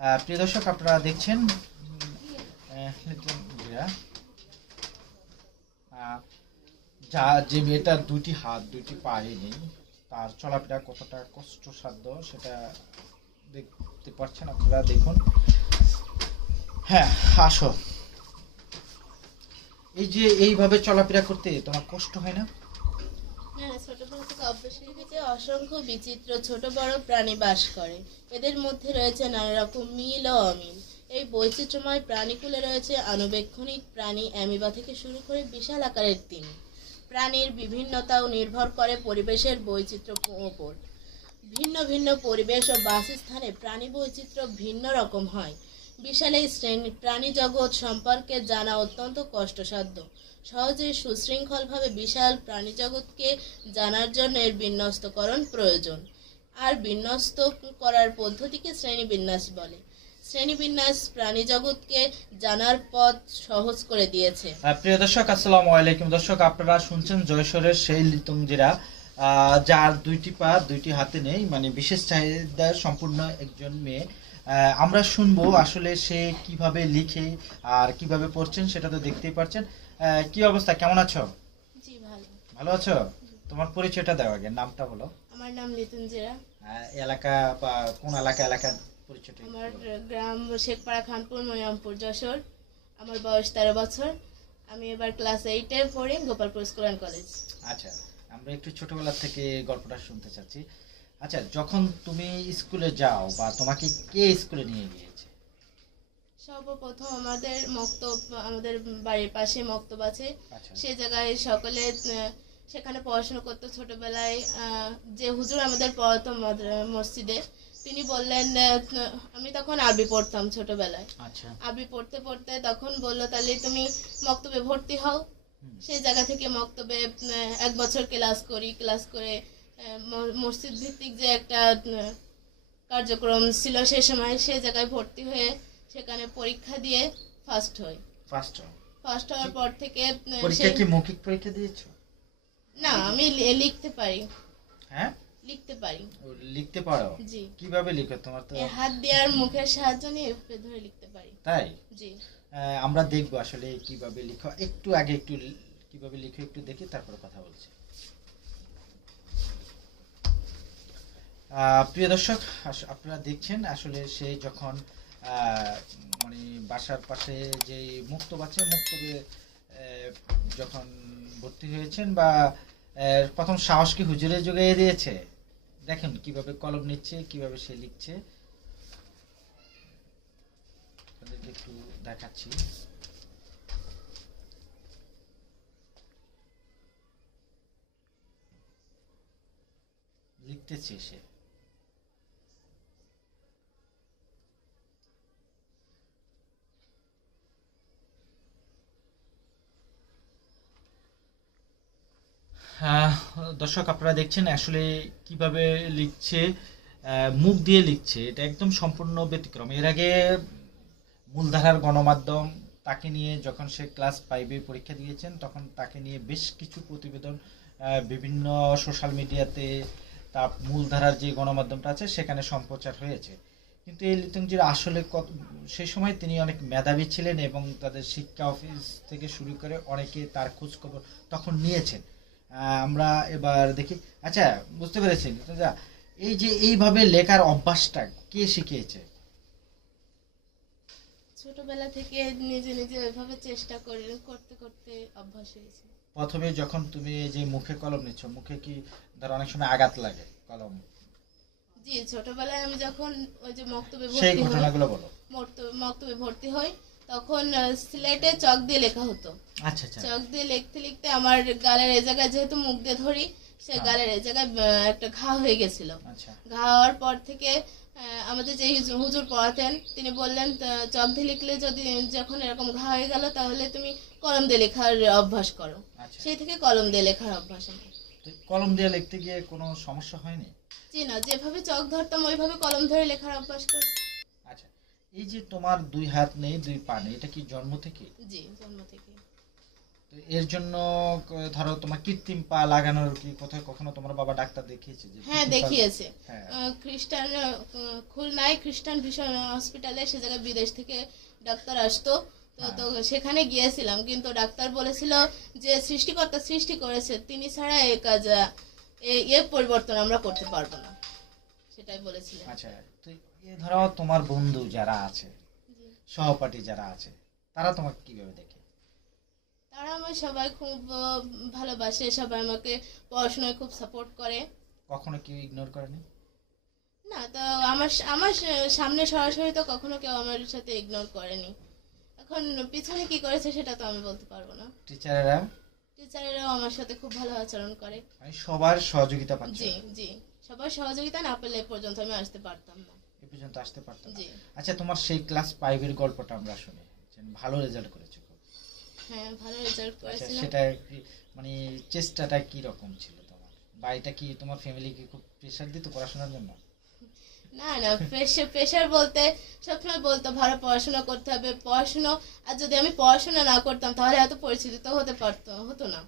প্রিয় দর্শক, আপনারা দেখছেন যা যে মেয়েটার দুটি হাত দুটি পায়ে নেই, তার চলাফেরা কতটা কষ্টসাধ্য সেটা দেখতে পাচ্ছেন আপনারা, দেখুন। হ্যাঁ আসো। এই যে এইভাবে চলাফেরা করতে তোমার কষ্ট হয় না? হ্যাঁ ছোটবেলা থেকে অভ্যাস হয়ে অসংখ্য বিচিত্র ছোট বড় প্রাণী বাস করে। এদের মধ্যে রয়েছে নানা রকম মিল ও অমিল। এই বৈচিত্র্যময় প্রাণীকুলে রয়েছে আনুবেক্ষণিক প্রাণী অ্যামিবা থেকে শুরু করে বিশাল আকারের তিমি প্রাণীর বিভিন্নতাও নির্ভর করে পরিবেশের বৈচিত্র্য ওপর। ভিন্ন ভিন্ন পরিবেশ ও বাসস্থানে প্রাণী বৈচিত্র্য ভিন্ন রকম হয়। বিশাল এই শ্রেণি প্রাণী জগৎ সম্পর্কে জানা অত্যন্ত কষ্টসাধ্য। সহজে সুশৃঙ্খলভাবে বিশাল প্রাণী জগৎকে জানার জন্য এর বিন্যস্তকরণ প্রয়োজন। আর বিন্যস্ত করার পদ্ধতিকে শ্রেণীবিন্যাস বলে। শ্রেণীবিন্যাস প্রাণী জগৎকে জানার পথ সহজ করে দিয়েছে। প্রিয় দর্শক আসসালামু আলাইকুম। দর্শক আপনারা শুনছেন জয়সরের সেই লিটুম জিরা আহ, যার দুইটি পা দুইটি হাতে নেই মানে বিশেষ চাহিদা সম্পূর্ণ একজন মেয়ে। আমরা শুনব আসলে সে কীভাবে লিখে আর কীভাবে পড়ছেন সেটা তো দেখতেই পারছেন। কি অবস্থা? কেমন আছো? জি ভালো। ভালো আছো? তোমার পরিচয়টা দাও আগে নামটা বলো। আমার নাম লিতুন জিরা। আহ, এলাকা বা কোন এলাকা এলাকার পরিচয়টা আমার গ্রাম শেখপাড়া খানপুর মনিরামপুর যশোর। আমার বয়স তেরো বছর। আমি এবার ক্লাস এইটে পড়ি গোপালপুর স্কুল অ্যান্ড কলেজ। আচ্ছা আমরা একটু ছোটবেলা থেকে গল্পটা শুনতে চাচ্ছি। আচ্ছা যখন তুমি স্কুলে যাও বা তোমাকে কে স্কুলে নিয়ে গিয়েছে? সর্বপ্রথম আমাদের মক্তব আমাদের বাড়ির পাশে মক্তব আছে। আচ্ছা। সে জায়গায় সকলে সেখানে পড়াশোনা করতো ছোটবেলায়। যে হুজুর আমাদের পড়াতো মসজিদে তিনি বললেন আমি তখন আরবি পড়তাম ছোটবেলায়। আচ্ছা। আরবি পড়তে পড়তে তখন বলল তাহলে তুমি মক্তবে ভর্তি হও। সেই জায়গা থেকে মক্তবে এক বছর ক্লাস করি। ক্লাস করে মসজিদ ভিত্তিক যে একটা কার্যক্রম ছিল সে সময় সে জায়গায় ভর্তি হয়ে সেখানে পরীক্ষা দিয়ে ফার্স্ট হই। ফার্স্ট ফার্স্ট হওয়ার পর থেকে পরীক্ষা কি মৌখিক পরীক্ষা দিয়েছ? না আমি লিখতে পারি। হ্যাঁ? লিখতে পারি। ও, লিখতে পারো? জি। কীভাবে লিখো তোমার তো? হাত দিয়ে আর মুখের সাহায্য নিয়ে ধরে লিখতে পারি। তাই? জি। আমরা দেখব আসলে কীভাবে লিখো। একটু আগে একটু কীভাবে লিখো একটু দেখি তারপরে কথা বলছি। প্রিয় দর্শক আপনারা দেখছেন আসলে সে যখন মানে বাসার পাশে যে মুক্ত বাচ্চা মুক্তবে আহ, যখন ভর্তি হয়েছেন বা প্রথম সাহস কি হুজুরে যোগাইয়ে দিয়েছে? দেখেন কীভাবে কলম নিচ্ছে কীভাবে সে লিখছে। একটু দেখাচ্ছি। লিখতেছে সে হ্যাঁ, দর্শক, আপনারা দেখছেন আসলে কীভাবে লিখছে মুখ দিয়ে লিখছে। এটা একদম সম্পূর্ণ ব্যতিক্রম। এর আগে মূলধারার গণমাধ্যম তাকে নিয়ে যখন সে ক্লাস ফাইভে পরীক্ষা দিয়েছেন, তখন তাকে নিয়ে বেশ কিছু প্রতিবেদন বিভিন্ন সোশ্যাল মিডিয়াতে তা মূলধারার যে গণমাধ্যমটা আছে, সেখানে সম্প্রচার হয়েছে। কিন্তু এই লিটনজির আসলে কত সেই সময় তিনি অনেক মেধাবী ছিলেন এবং তাদের শিক্ষা অফিস থেকে শুরু করে অনেকে তার খোঁজ খবর তখন নিয়েছেন। আমরা এবার দেখি। আচ্ছা বুঝতে পেরেছি এই যে এইভাবে লেখার অভ্যাসটা কে শিখিয়েছে? ছোটবেলা থেকে নিজে নিজে ওইভাবে চেষ্টা করে করতে করতে অভ্যাস হয়েছে। প্রথমে যখন তুমি যে মুখে কলম নিচ্ছ মুখে কি ধর অনেক সময় আঘাত লাগে কলম? জি ছোটবেলায় আমি যখন ওই যে মক্তবে সেই ঘটনাগুলো বলো। মক্ত- মক্তবে ভর্তি হই তখন সিলেটে চক দিয়ে লেখা হতো। আচ্ছা আচ্ছা। চক দিয়ে লিখতে লিখতে আমার গালের এই জায়গায় যেহেতু মুখ দিয়ে ধরি সে হ্যাঁ। গালের এই জায়গায় একটা ঘা হয়ে গেছিল। আচ্ছা। ঘা হওয়ার পর থেকে আমাদের যে হুজুর- পড়াতেন তিনি বললেন চক দিয়ে লিখলে যদি যখন এরকম ঘা হয়ে গেল তাহলে তুমি কলম দিয়ে লেখার অভ্যাস করো। সেই থেকে কলম দিয়ে লেখার অভ্যাস আমার। কলম দিয়ে লিখতে গিয়ে কোনো সমস্যা হয়নি? জি না যেভাবে চক ধরতাম ওইভাবে কলম ধরে লেখার অভ্যাস করছি এই যে তোমার দুই হাত নেই দুই পা নেই এটা কি জন্ম থেকে? জি জন্ম থেকে। এর জন্য ধরো তোমার কৃত্রিম পা লাগানোর কি কোথাও কখনো তোমার বাবা ডাক্তার দেখিয়েছে হ্যাঁ দেখিয়েছে। হ্যাঁ। খ্রিস্টান খুলনায় খ্রিস্টান ভীষণ হসপিটালে সে জায়গায় বিদেশ থেকে ডাক্তার আসতো। তো হ্যাঁ। তো সেখানে গিয়েছিলাম কিন্তু ডাক্তার বলেছিল যে সৃষ্টিকর্তা সৃষ্টি করেছে তিনি ছাড়া এ কাজ এ পরিবর্তন আমরা করতে পারব না। সেটাই বলেছিলেন। আচ্ছা তো এ ধরো তোমার বন্ধু যারা আছে সহপাঠী যারা আছে তারা তোমাকে কীভাবে দেখে? তারা আমার সবাই খুব ভালোবাসে সবাই আমাকে পড়াশোনায় খুব সাপোর্ট করে। কখনো কেউ ইগনোর করেনি? না তো আমার আমার সামনে সরাসরি তো কখনো কেউ আমার সাথে ইগনোর করেনি। এখন পিছনে কি করেছে সেটা তো আমি বলতে পারব না। টিচারেরা টিচারেরাও আমার সাথে খুব ভালো আচরণ করে। মানে সবার সহযোগিতা পাচ্ছে। জি জি। সবার সহযোগিতা না পেলে এ পর্যন্ত আমি আসতে পারতাম না। এ পর্যন্ত আসতে পারতাম না। জি। আচ্ছা তোমার সেই ক্লাস ফাইভের গল্পটা আমরা শুনি। যে ভালো রেজাল্ট করেছ খুব। হ্যাঁ ভালো রেজাল্ট আচ্ছা করেছিলাম। সেটা কি মানে চেষ্টাটা কি রকম ছিল তোমার? বা এটা কি তোমার ফ্যামিলি কি খুব প্রেশার দিত পড়াশোনার জন্য? না না প্রেশার বলতে সবসময় বলতো ভালো পড়াশোনা করতে হবে পড়াশোনা আর যদি আমি পড়াশোনা না করতাম তাহলে এত পরিস্থিতি তো হতে পারতো হতো না।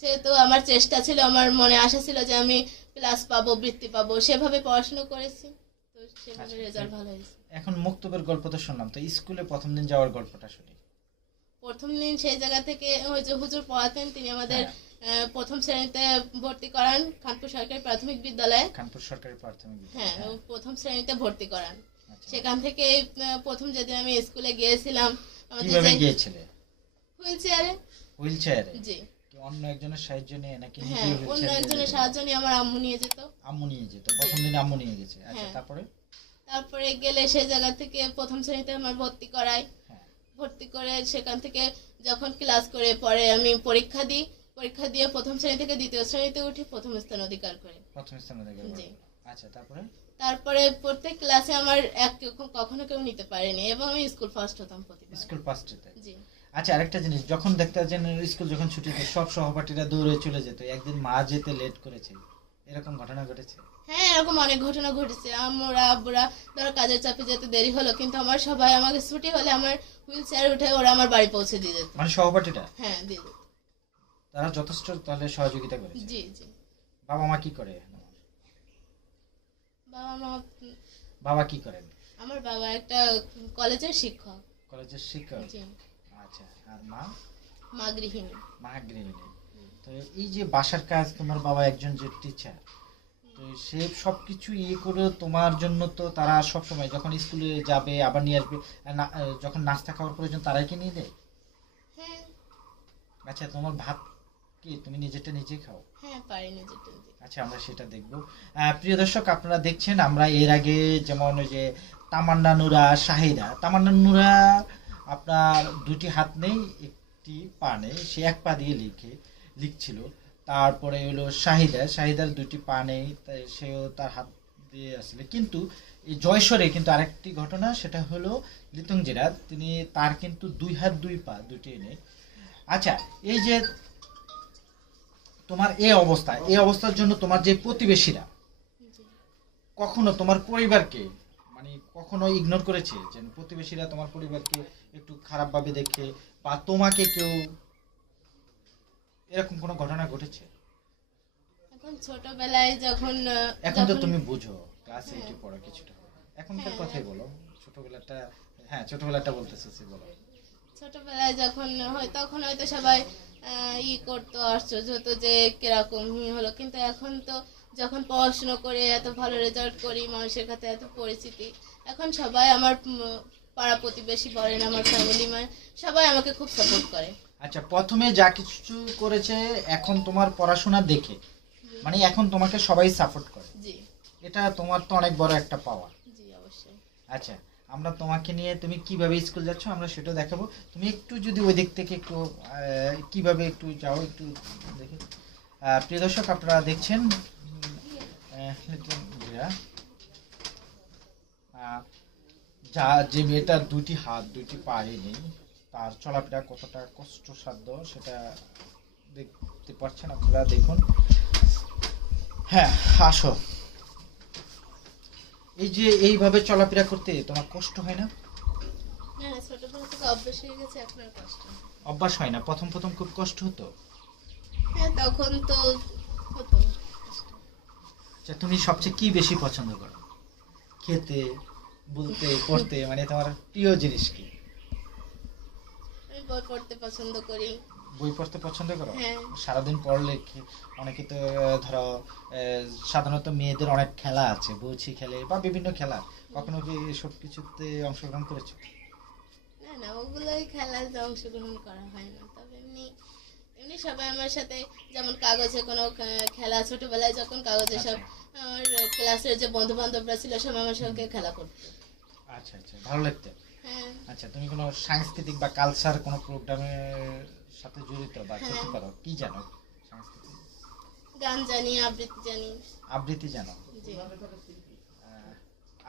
সেহেতু আমার চেষ্টা ছিল আমার মনে আশা ছিল যে আমি ক্লাস পাবো বৃত্তি পাবো সেভাবে পড়াশোনা করেছি। তো সেভাবে আচ্ছা, রেজাল্ট ভালো হয়েছে। এখন মুক্তবের গল্প তো শুনলাম তো স্কুলে প্রথম দিন যাওয়ার গল্পটা শুনি। প্রথম দিন সেই জায়গা থেকে ওই যে হুজুর পড়াতেন তিনি আমাদের হ্যাঁ। প্রথম শ্রেণীতে ভর্তি করান খানপুর সরকারি প্রাথমিক বিদ্যালয়ে। কানপুর সরকারি প্রাথমিক হ্যাঁ প্রথম শ্রেণীতে ভর্তি করান। আচ্ছা। সেখান থেকে প্রথম যেদিন আমি স্কুলে গিয়েছিলাম কীভাবে গিয়েছিলে? হুইল চেয়ারে। হুইল চেয়ারে? জি। অন্য একজনের সাহায্য নিয়ে নাকি হ্যাঁ অন্য একজনের সাহায্য নিয়ে আমার আম্মু নিয়ে যেত। আম্মু নিয়ে যেত। প্রথম দিন আম্মু নিয়ে গেছে। আচ্ছা হ্যাঁ। তারপরে? তারপরে গেলে সেই জায়গা থেকে প্রথম শ্রেণীতে আমার ভর্তি করায়। হ্যাঁ। ভর্তি করে সেখান থেকে যখন ক্লাস করে পরে আমি পরীক্ষা দিই। পরীক্ষা দিয়ে প্রথম শ্রেণি থেকে দ্বিতীয় শ্রেণীতে উঠি প্রথম স্থান অধিকার করে। প্রথম স্থানে দেখে জি। আচ্ছা তারপরে? তারপরে প্রত্যেক ক্লাসে আমার এক কখনো কেউ নিতে পারেনি এবং আমি স্কুল ফার্স্ট হতাম প্রতিবার। স্কুল পাঁচটিতে জি। আচ্ছা আরেকটা জিনিস যখন দেখতে যে স্কুল যখন ছুটি হতো, সব সহপাঠীরা দৌড়ে চলে যেত একদিন মা যেতে লেট করেছে। এরকম ঘটনা ঘটেছে? হ্যাঁ এরকম অনেক ঘটনা ঘটেছে। আমরা আব্বুরা ধরো কাজের চাপে যেতে দেরি হলো কিন্তু আমার সবাই আমাকে ছুটি হলে আমার হুইল চেয়ার উঠে ওরা আমার বাড়ি পৌঁছে দিয়ে যেত। মানে সহপাঠীরা? হ্যাঁ দিয়ে যেত। তারা যথেষ্ট তাহলে সহযোগিতা করে জি জি। বাবা মা কি করে বাবা মা বাবা কি করেন? আমার বাবা একটা কলেজের শিক্ষক। কলেজের শিক্ষক? জি। আচ্ছা আর মা? মা গৃহিণী। মা গৃহিণী। তো এই যে বাসার কাজ তোমার বাবা একজন যে টিচার তো সে সব কিছু ইয়ে করে তোমার জন্য তো তারা সব সময় যখন স্কুলে যাবে আবার নিয়ে আসবে যখন নাস্তা খাওয়ার প্রয়োজন তারাই কি নিয়ে দেয় হ্যাঁ। আচ্ছা তোমার ভাত কি? তুমি নিজেরটা নিজে খাও। হ্যাঁ পারি নিজেরটা নিজে আচ্ছা আমরা সেটা দেখব। প্রিয় দর্শক আপনারা দেখছেন আমরা এর আগে যেমন ওই যে তামান্না নুরা শাহিদা। তামান্না নুরা আপনার দুটি হাত নেই একটি পা নেই সে এক পা দিয়ে লিখে লিখছিল। তারপরে হলো শাহিদা। শাহিদার দুটি পা নেই সেও তার হাত দিয়ে আসলে। কিন্তু এই জয়সরে কিন্তু আরেকটি ঘটনা সেটা হলো লিতংজিরা তিনি তার কিন্তু দুই হাত দুই পা দুটি নেই। আচ্ছা এই যে তোমার এই অবস্থা এই অবস্থার জন্য তোমার যে প্রতিবেশীরা কখনো তোমার পরিবারকে মানে কখনো ইগনোর করেছে যে প্রতিবেশীরা তোমার পরিবারকে একটু খারাপ ভাবে দেখে বা তোমাকে কেউ এরকম কোনো ঘটনা ঘটেছে এখন ছোটবেলায় যখন এখন তো তুমি বুঝো ক্লাস হ্যাঁ। এইটে পড়ো কিছুটা এখনকার হ্যাঁ। কথাই বলো ছোটবেলাটা হ্যাঁ ছোটবেলাটা বলতেছো বলো ছোটবেলায় যখন হয় তখন হয়তো সবাই ই করতো আশ্চর্য হতো যে কীরকম হলো। কিন্তু এখন তো যখন পড়াশুনো করে এত ভালো রেজাল্ট করি মানুষের কাছে এত পরিচিতি এখন সবাই আমার পাড়া প্রতিবেশী বলেন আমার ফ্যামিলি মান সবাই আমাকে খুব সাপোর্ট করে। আচ্ছা প্রথমে যা কিছু করেছে এখন তোমার পড়াশোনা দেখে মানে এখন তোমাকে সবাই সাপোর্ট করে। জি। এটা তোমার তো অনেক বড় একটা পাওয়া জি অবশ্যই। আচ্ছা আমরা তোমাকে নিয়ে তুমি কীভাবে স্কুল যাচ্ছ আমরা সেটা দেখাবো। তুমি একটু যদি ওই দিক থেকে একটু কীভাবে একটু যাও একটু দেখি। প্রিয় দর্শক, আপনারা দেখছেন যা, যে মেয়েটার দুটি হাত, দুটি পায়ে নেই, তার চলাফেরা কতটা কষ্টসাধ্য সেটা দেখতে পাচ্ছেন, আপনারা দেখুন। হ্যাঁ আসো। এই যে এইভাবে চলাফেরা করতে তোমার কষ্ট হয় না? হয়ে। অভ্যাস হয় না? প্রথম প্রথম খুব কষ্ট হতো? হ্যাঁ তখন তো হতো। আচ্ছা তুমি সবচেয়ে কি বেশি পছন্দ করো? খেতে বলতে পড়তে মানে তোমার প্রিয় জিনিস কি? আমি বই পড়তে পছন্দ করি। বই পড়তে পছন্দ করো? হ্যাঁ। সারাদিন পড়লে কি- অনেকে তো ধরো সাধারণত মেয়েদের অনেক খেলা আছে বউছি খেলে বা বিভিন্ন খেলা। কখনো কি সব কিছুতে অংশগ্রহণ করেছ? না না ওগুলোই খেলাতে অংশগ্রহণ করা হয় না। তবে এমনি এমনি সবাই আমার সাথে যেমন কাগজে কোনো খেলা ছোটবেলায় যখন কাগজে সব আমার ক্লাসের যে বন্ধু বান্ধবরা ছিল সব আমার সঙ্গে খেলা করতো। আচ্ছা আচ্ছা ভালো লাগতো। হ্যাঁ। আচ্ছা তুমি কোনো সাংস্কৃতিক বা কালচার কোনো প্রোগ্রামের সাথে জড়িত বা হ্যাঁ। পারো কি জানো? সাংস্কৃতিক গান জানি আবৃত্তি জানি। আবৃত্তি জানো?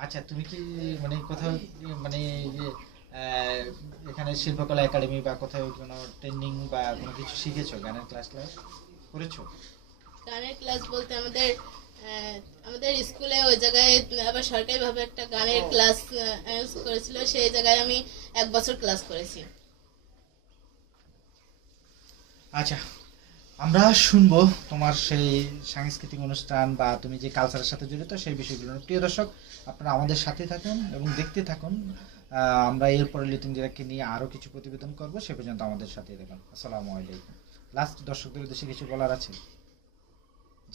আচ্ছা তুমি কি মানে কোথাও মানে এখানে শিল্পকলা একাডেমি বা কোথাও কোনো ট্রেনিং বা কোনো কিছু শিখেছো গানের ক্লাস ক্লাস করেছ? গানের ক্লাস বলতে আমাদের আমাদের স্কুলে ওই জায়গায় আবার সরকারিভাবে একটা গানের ক্লাস করেছিল সেই জায়গায় আমি এক বছর ক্লাস করেছি। আচ্ছা আমরা শুনব তোমার সেই সাংস্কৃতিক অনুষ্ঠান বা তুমি যে কালচারের সাথে জড়িত সেই বিষয়গুলো। প্রিয় দর্শক, আপনারা আমাদের সাথে থাকুন এবং দেখতে থাকুন। আমরা এরপরে লিটন জিরাকে নিয়ে আরও কিছু প্রতিবেদন করব, সে পর্যন্ত আমাদের সাথে দেখুন আসসালামু আলাইকুম। লাস্ট দর্শকদের উদ্দেশ্যে কিছু বলার আছে?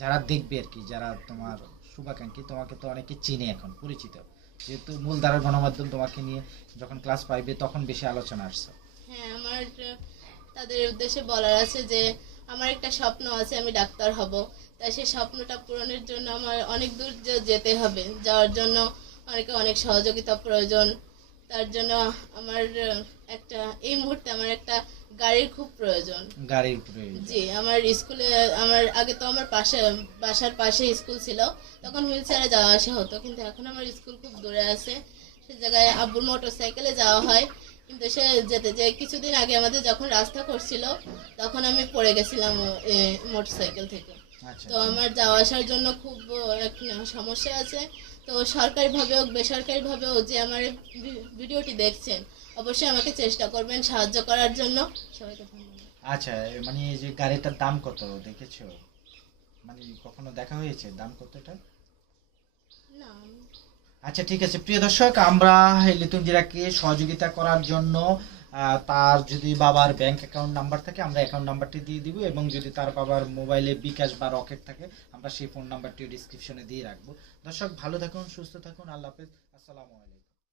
যারা দেখবে আর কি, যারা তোমার শুভাকাঙ্ক্ষী, তোমাকে তো অনেকে চিনে এখন, পরিচিত। যেহেতু মূলধারার গণমাধ্যম তোমাকে নিয়ে যখন ক্লাস পাইবে, তখন বেশি আলোচনা আসছে। হ্যাঁ আমার তাদের উদ্দেশ্যে বলার আছে যে আমার একটা স্বপ্ন আছে আমি ডাক্তার হব। তাই সেই স্বপ্নটা পূরণের জন্য আমার অনেক দূর যেতে হবে। যাওয়ার জন্য অনেকে অনেক সহযোগিতা প্রয়োজন। তার জন্য আমার একটা এই মুহূর্তে আমার একটা গাড়ির খুব প্রয়োজন। গাড়ির প্রয়োজন। জি আমার স্কুলে আমার আগে তো আমার পাশে বাসার পাশে স্কুল ছিল। তখন হুইল চেয়ারে যাওয়া আসা হতো। কিন্তু এখন আমার স্কুল খুব দূরে আছে। সে জায়গায় আব্বুর মোটর সাইকেলে যাওয়া হয়। সে যেতে যে কিছুদিন আগে আমাদের যখন রাস্তা করছিল তখন আমি পড়ে গেছিলাম মোটর সাইকেল থেকে। আচ্ছা তো আমার যাওয়া আসার জন্য খুব সমস্যা আছে। তো সরকারিভাবে হোক বেসরকারিভাবে হোক যে আমার ভিডিওটি দেখছেন অবশ্যই আমাকে চেষ্টা করবেন সাহায্য করার জন্য। সবাইকে ধন্যবাদ। আচ্ছা মানে এই যে গাড়িটার দাম কত দেখেছ? মানে কখনো দেখা হয়েছে দাম কত এটা না আচ্ছা ঠিক আছে। প্রিয় দর্শক, আমরা এই লিটন জিরাকে সহযোগিতা করার জন্য তার যদি বাবার ব্যাংক অ্যাকাউন্ট নাম্বার থাকে, আমরা অ্যাকাউন্ট নাম্বারটি দিয়ে দিব এবং যদি তার বাবার মোবাইলে বিকাশ বা রকেট থাকে, আমরা সেই ফোন নাম্বারটি ডিসক্রিপশনে দিয়ে রাখব। দর্শক, ভালো থাকুন, সুস্থ থাকুন। আল্লাহ হাফেজ। আসসালামু আলাইকুম।